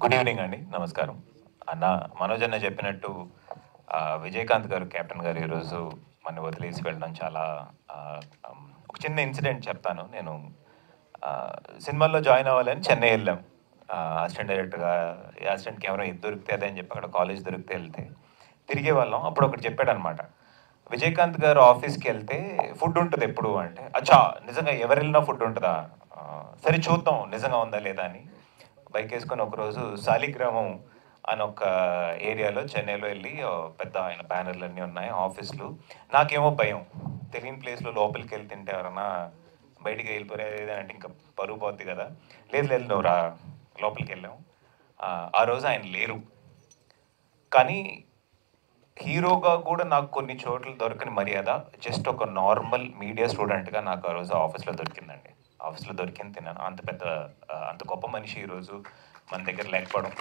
Good evening అండి, నమస్కారం. అన్న మనోజ్ అన్న చెప్పినట్టు విజయకాంత్ గారు, కెప్టెన్ గారు ఈరోజు మన వదిలేసి వెళ్ళడం చాలా ఒక చిన్న ఇన్సిడెంట్ చెప్తాను. నేను సినిమాల్లో జాయిన్ అవ్వాలని చెన్నై వెళ్ళాం. అసిస్టెంట్ డైరెక్టర్గా అసిస్టెంట్ కెమెరా ఇది దొరికితే అదే అని చెప్పి అక్కడ కాలేజ్ దొరికితే వెళ్తే తిరిగే వాళ్ళం. అప్పుడు ఒకటి చెప్పాడు అనమాట, విజయకాంత్ గారు ఆఫీస్కి వెళ్తే ఫుడ్ ఉంటుంది ఎప్పుడు అంటే, అచ్చా నిజంగా ఎవరు వెళ్ళినా ఫుడ్ ఉంటుందా, సరే చూద్దాం నిజంగా ఉందా లేదా అని బైక్ వేసుకొని ఒకరోజు శాలిగ్రామం అని ఒక ఏరియాలో చెన్నైలో వెళ్ళి పెద్ద ఆయన బ్యానర్లు అన్నీ ఉన్నాయి ఆఫీసులు. నాకేమో భయం, తెలియని ప్లేస్లో లోపలికి వెళ్ళి తింటే ఎవరన్నా బయటికి వెళ్ళిపోయేది అంటే ఇంకా పరుగు పోద్ది కదా. లేదు లేదు నువ్వు రా, లోపలికి వెళ్ళాం. ఆ రోజు ఆయన లేరు, కానీ హీరోగా కూడా నాకు కొన్ని చోట్ల దొరకని మర్యాద జస్ట్ ఒక నార్మల్ మీడియా స్టూడెంట్గా నాకు ఆ రోజు ఆఫీస్లో దొరికిందండి. ఆఫీస్లో దొరికింది తిన్నాను. అంత పెద్ద అంత గొప్ప మనిషి ఈరోజు మన దగ్గర లేకపోవడం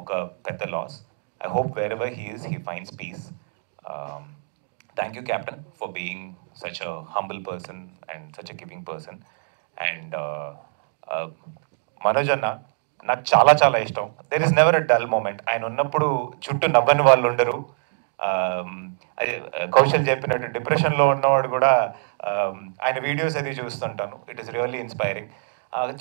ఒక పెద్ద loss. I hope wherever he is he finds peace. Thank you captain for being such a humble person and such a giving person. And Manoj అన్న నాకు చాలా చాలా ఇష్టం. There is never a dull moment. ఆయన ఉన్నప్పుడు చుట్టూ నవ్వని వాళ్ళు ఉండరు. అదే కౌశల్ చెప్పినట్టు డిప్రెషన్లో ఉన్నవాడు కూడా ఆయన వీడియోస్ అది చూస్తుంటాను. It is really inspiring.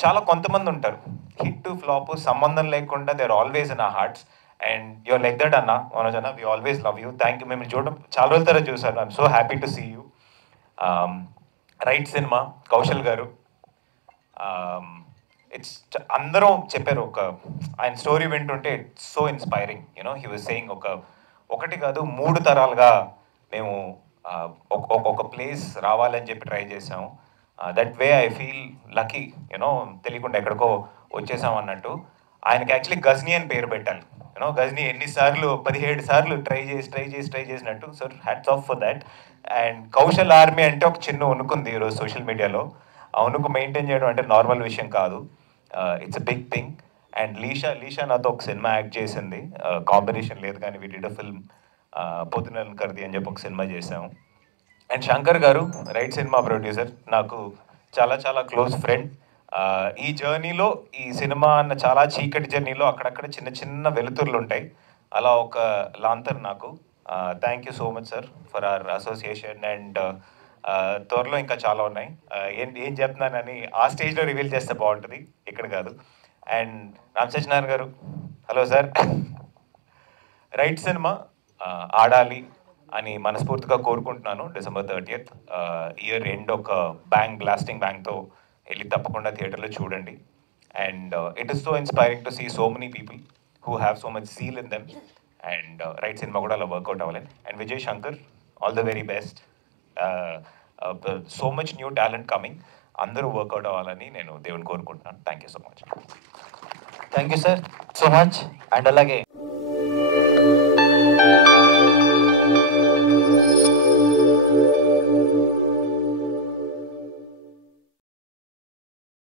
చాలా కొంతమంది ఉంటారు హిట్ ఫ్లాప్ సంబంధం లేకుండా they are always in our hearts. And your like that అన్న, మనోజ్ అన్న. We always love you. Thank you. మేము చూడడం చాలా రోజుల తర్వాత చూసాను. I'm so happy to see you. Right cinema Kaushal గారు. ఇట్స్ అందరం చెప్పారు, ఒక ఆయన స్టోరీ వింటుంటే it's so inspiring. You know he was saying ఒకటి కాదు 3 తరాలుగా మేము ఒక ప్లేస్ రావాలని చెప్పి ట్రై చేసాము. That way I feel lucky. You know తెలియకుండా ఎక్కడికో వచ్చేసాం అన్నట్టు. ఆయనకి యాక్చువల్లీ గజ్నీ అని పేరు పెట్టాలి. యూనో గజ్నీ ఎన్నిసార్లు 17 సార్లు ట్రై చేసినట్టు. So hats off for that. And Kaushal army అంటే ఒక చిన్న వణుకుంది ఈరోజు సోషల్ మీడియాలో. ఆ వణుకు మెయింటైన్ చేయడం అంటే నార్మల్ విషయం కాదు. It's a big thing. And Leesha నాతో ఒక సినిమా యాక్ట్ చేసింది. కాంబినేషన్ లేదు కానీ వి డిడ్ అ ఫిల్మ్ పొద్దునల్ కర్ది అని చెప్పి ఒక సినిమా చేసాము. అండ్ శంకర్ గారు రైట్ సినిమా ప్రొడ్యూసర్, నాకు చాలా చాలా క్లోజ్ ఫ్రెండ్. ఈ జర్నీలో, ఈ సినిమా అన్న చాలా చీకటి జర్నీలో అక్కడక్కడ చిన్న చిన్న వెలుతుర్లు ఉంటాయి. అలా ఒక లాంతర్ నాకు. Thank you so much sir for hour association. And త్వరలో ఇంకా చాలా ఉన్నాయి. ఏం చెప్తున్నానని ఆ స్టేజ్లో రివీల్ చేస్తే బాగుంటుంది, ఇక్కడ కాదు. అండ్ రామ్ సత్యనారాయణ గారు, హలో సార్. రైట్ సినిమా ఆడాలి అని మనస్ఫూర్తిగా కోరుకుంటున్నాను. December 30th ఇయర్ ఎండ్ ఒక బ్లాస్టింగ్ బ్యాంగ్తో వెళ్ళి తప్పకుండా థియేటర్లో చూడండి. And it is so inspiring to see so many people who have so much zeal in them. And right cinema కూడా అలా వర్కౌట్ అవ్వాలి. And Vijay Shankar, all the very best. So much new talent coming. అందరూ work out అవ్వాలని నేను దేవుని కోరుకుంటున్నాను. Thank you so much. Thank you sir so much. And అలాగే